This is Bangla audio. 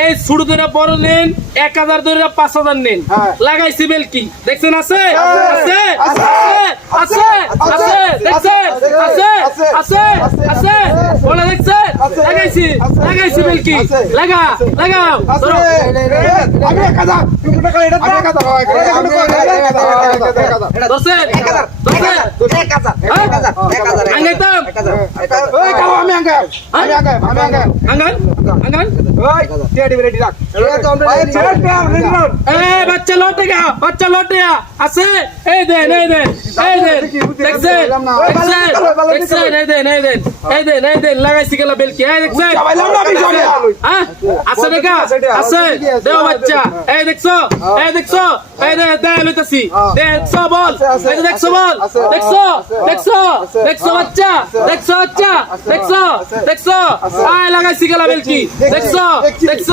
এই ছোট ধরে বড় নেন 1000 ধরে 5000 নেন লাগাইছি বেলকি দেখছেন আছে আছে আছে আছে আছে দেখছেন আছে আছে আছে বলে দেখছেন লাগাইছি লাগাইছি বেলকি লাগা লাগাও ধরো আমি 1000 তুমি টাকা এটা আমি 1000 দশের দশের 1000 আঙ্গাইতাম ওই কাও আমি আঙ্গা আমি আঙ্গা আঙ্গান আঙ্গান ওই রেডি রেডি রাখ ভাই ছেড়ে পে রেডি রাখ এ বাচ্চা লটে গা আছে এই দেন দেখছেন দেখছেন এই দেন লাগাইছি গেলা বেলকি এই দেখছেন চাইলাম না আমি জমে হ্যাঁ আছে দেখা আছে দেও বাচ্চা এই দেখছো এই দে লইতাছি দেখছো বল এই দেখছো বল দেখছো বাচ্চা দেখছো আয় লাগাইছি গেলা বেলকি দেখছো